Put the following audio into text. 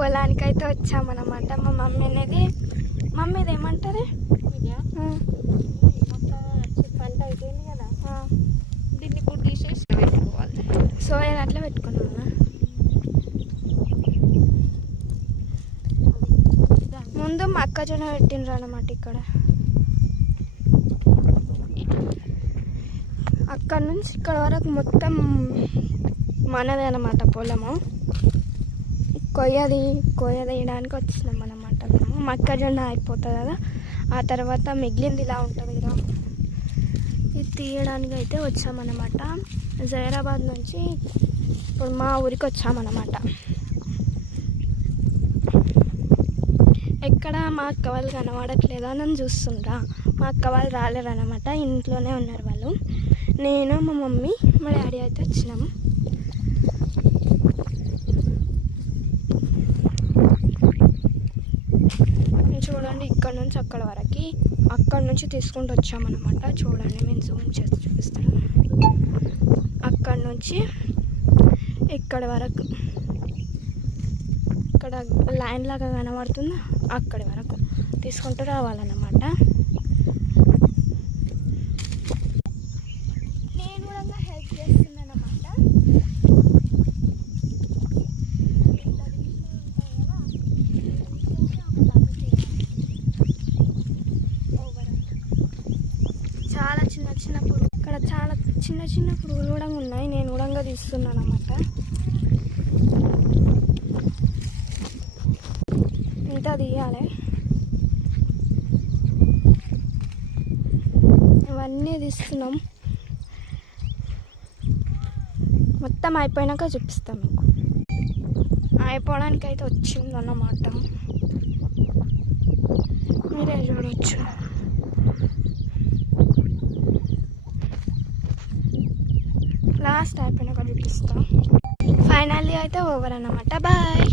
పొలానికి అయితే వచ్చామన్నమాట. మా మమ్మీ అనేది మమ్మీది ఏమంటారు పంట అయిపోయింది కదా, దీన్ని ఇప్పుడు తీసేసి పెట్టుకోవాలి. సోయా అట్లా పెట్టుకున్నామా. ముందు మొక్కజొన్న పెట్టిండ్రు అన్నమాట. ఇక్కడ అక్కడ నుంచి ఇక్కడ వరకు మొత్తం మనదే అన్నమాట పొలము. కొయ్యదీయడానికి వచ్చినాం అన్నమాట. మేము మొక్కజొన్న అయిపోతుంది కదా, ఆ తర్వాత మిగిలింది ఇలా ఉంటుంది కదా, ఇది తీయడానికి అయితే వచ్చామన్నమాట. జైరాబాద్ నుంచి ఇప్పుడు మా ఊరికి వచ్చామన్నమాట. ఎక్కడ మా అక్క వాళ్ళు కనబడట్లేదా అని చూస్తుండ్రా. మా అక్క వాళ్ళు రాలేరన్నమాట, ఇంట్లోనే ఉన్నారు వాళ్ళు. నేను, మా మమ్మీ, మా డాడీ అయితే వచ్చినాము. చూడండి, ఇక్కడ నుంచి అక్కడ వరకు, అక్కడ నుంచి తీసుకుంటూ వచ్చామన్నమాట. చూడండి, నేను జూమ్ చేసి చూపిస్తాను. అక్కడ నుంచి ఇక్కడ వరకు, ఇక్కడ లైన్ లాగా కనబడుతుంది, అక్కడి వరకు తీసుకుంటూ రావాలన్నమాట. నేను కూడా హెల్ప్ చేస్తున్నాను అన్నమాట. చాలా చిన్న పురుగు, ఇక్కడ చాలా చిన్న పురుగులు కూడా ఉన్నాయి. నేను కూడా తీస్తున్నాను అన్నమాట. ఇంత తీయాలి, ఇవన్నీ తీస్తున్నాం. మొత్తం అయిపోయినాక చూపిస్తాం మీకు. అయిపోవడానికి అయితే వచ్చిందన్నమాట, మీరే చూడవచ్చు. లాస్ట్ అయిపోయినాక చూపిస్తాం. ఫైనల్లీ అయితే ఓవర్ అన్నమాట. బాయ్.